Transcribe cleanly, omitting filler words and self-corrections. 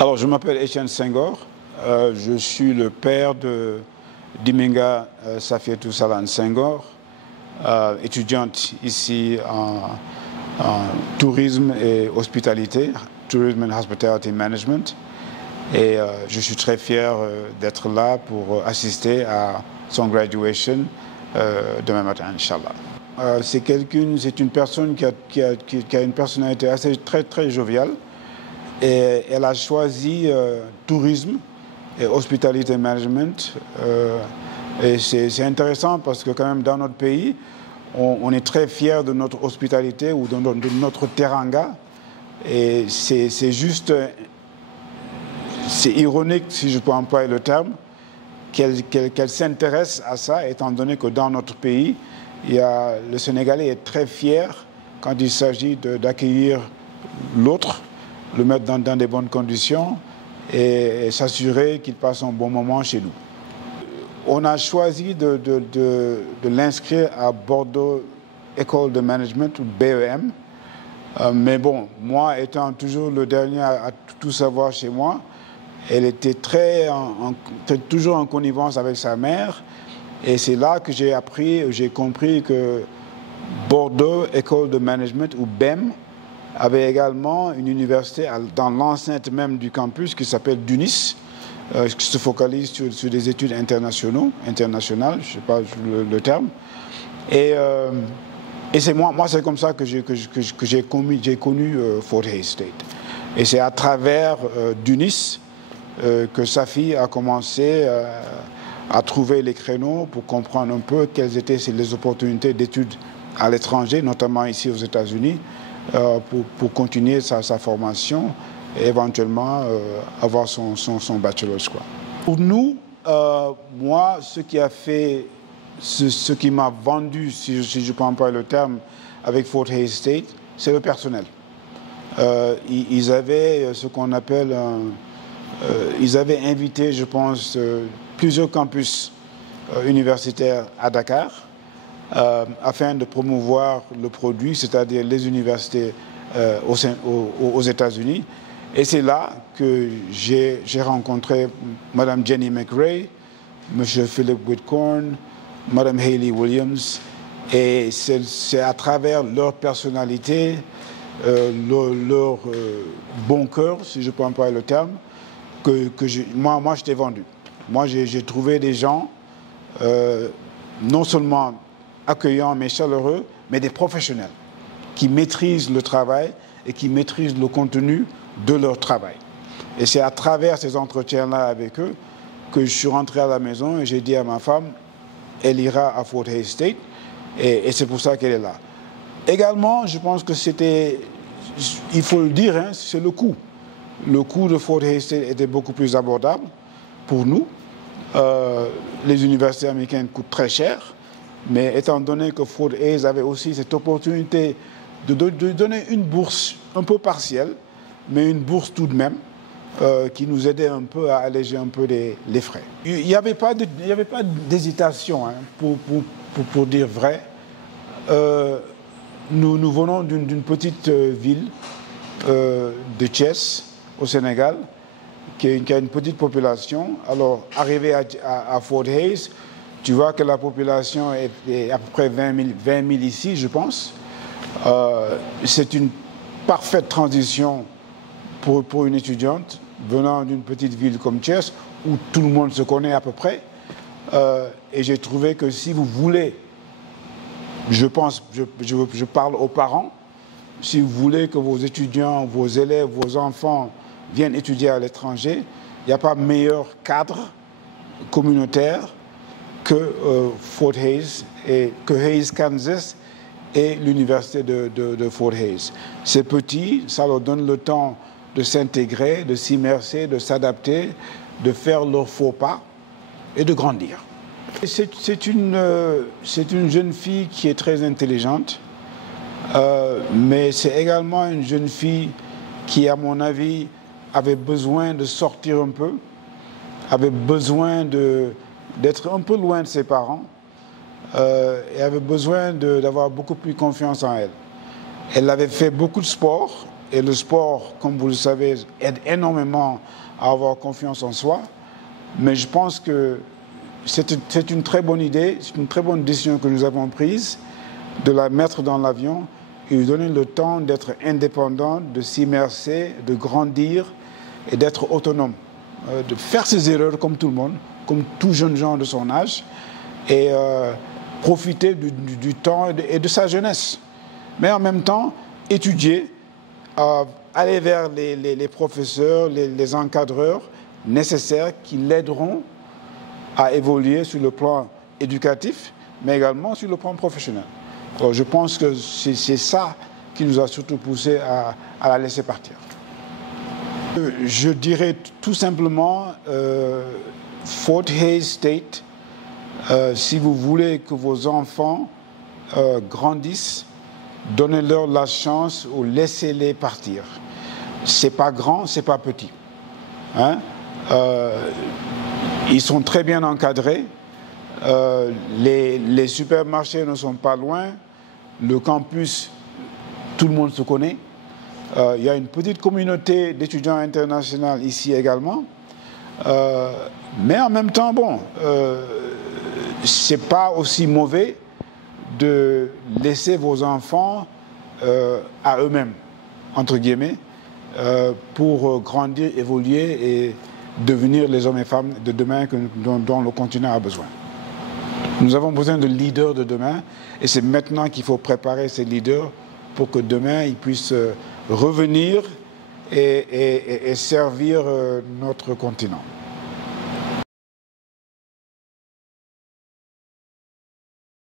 Alors, je m'appelle Etienne Senghor. Je suis le père de Dimenga Safiatou Salan Senghor, étudiante ici en tourisme et hospitalité, Tourism and Hospitality Management. Et je suis très fier d'être là pour assister à son graduation demain matin, Inch'Allah. C'est une personne qui a une personnalité très joviale. Et elle a choisi tourisme et hospitality management. Et c'est intéressant parce que quand même dans notre pays, on est très fiers de notre hospitalité ou de notre teranga. Et c'est ironique, si je peux employer le terme, qu'elle s'intéresse à ça, étant donné que dans notre pays, le Sénégalais est très fier quand il s'agit d'accueillir l'autre, le mettre dans des bonnes conditions et s'assurer qu'il passe un bon moment chez nous. On a choisi de l'inscrire à Bordeaux École de Management, ou BEM. Mais bon, moi étant toujours le dernier à tout savoir chez moi, elle était toujours en connivence avec sa mère. Et c'est là que j'ai compris que Bordeaux École de Management, ou BEM, avait également une université dans l'enceinte même du campus qui s'appelle DUNIS, qui se focalise sur des études internationales, je ne sais pas le terme. Et c'est moi c'est comme ça que j'ai connu Fort Hays State. Et c'est à travers DUNIS que Safi a commencé à trouver les créneaux pour comprendre un peu quelles étaient les opportunités d'études à l'étranger, notamment ici aux États-Unis, pour continuer sa formation et éventuellement avoir son bachelor's. Pour nous, moi, ce qui m'a vendu, si je peux employer le terme, avec Fort Hays State, c'est le personnel. Ils avaient ce qu'on appelle ils avaient invité, je pense, plusieurs campus universitaires à Dakar, afin de promouvoir le produit, c'est-à-dire les universités aux États-Unis. Et c'est là que j'ai rencontré Mme Jenny McRae, M. Philip Whitcorn, Mme Hayley Williams. Et c'est à travers leur personnalité, leur bon cœur, si je peux employer le terme, que moi je t'ai vendu. Moi, j'ai trouvé des gens non seulement accueillants mais chaleureux, mais des professionnels qui maîtrisent le travail et qui maîtrisent le contenu de leur travail. Et c'est à travers ces entretiens-là avec eux que je suis rentré à la maison et j'ai dit à ma femme, elle ira à Fort Hays State, et c'est pour ça qu'elle est là. Également, je pense que il faut le dire, hein, c'est le coût. Le coût de Fort Hays State était beaucoup plus abordable pour nous. Les universités américaines coûtent très cher. Mais étant donné que Fort Hays avait aussi cette opportunité de donner une bourse un peu partielle, mais une bourse tout de même, qui nous aidait un peu à alléger un peu les frais. Il n'y avait pas d'hésitation, hein, pour dire vrai. Nous venons d'une petite ville de Thiès, au Sénégal, qui a une petite population. Alors, arrivé à Fort Hays, tu vois que la population est à peu près 20 000 ici, je pense. C'est une parfaite transition pour une étudiante venant d'une petite ville comme Thiès, où tout le monde se connaît à peu près. Et j'ai trouvé que si vous voulez, je parle aux parents, si vous voulez que vos étudiants, vos élèves, vos enfants viennent étudier à l'étranger, il n'y a pas meilleur cadre communautaire que Fort Hays, et que Hays, Kansas, et l'université de Fort Hays. C'est petit, ça leur donne le temps de s'intégrer, de s'immerser, de s'adapter, de faire leurs faux pas et de grandir. C'est une jeune fille qui est très intelligente, mais c'est également une jeune fille qui, à mon avis, avait besoin de sortir un peu, avait besoin d'être un peu loin de ses parents, et avait besoin d'avoir beaucoup plus confiance en elle. Elle avait fait beaucoup de sport, et le sport, comme vous le savez, aide énormément à avoir confiance en soi. Mais je pense que c'est une très bonne idée, c'est une très bonne décision que nous avons prise de la mettre dans l'avion et lui donner le temps d'être indépendante, de s'immerser, de grandir et d'être autonome, de faire ses erreurs comme tout le monde, comme tout jeune gens de son âge, et profiter du temps et de sa jeunesse. Mais en même temps, étudier, aller vers les professeurs, les encadreurs nécessaires qui l'aideront à évoluer sur le plan éducatif, mais également sur le plan professionnel. Alors, je pense que c'est ça qui nous a surtout poussé à la laisser partir. Je dirais tout simplement, Fort Hays State, si vous voulez que vos enfants grandissent, donnez-leur la chance ou laissez-les partir. C'est pas grand, c'est pas petit. Hein? Ils sont très bien encadrés. Les supermarchés ne sont pas loin. Le campus, tout le monde se connaît. Il y a une petite communauté d'étudiants internationaux ici également. Mais en même temps, bon, c'est pas aussi mauvais de laisser vos enfants à eux-mêmes, entre guillemets, pour grandir, évoluer et devenir les hommes et femmes de demain dont le continent a besoin. Nous avons besoin de leaders de demain et c'est maintenant qu'il faut préparer ces leaders pour que demain ils puissent revenir et servir notre continent.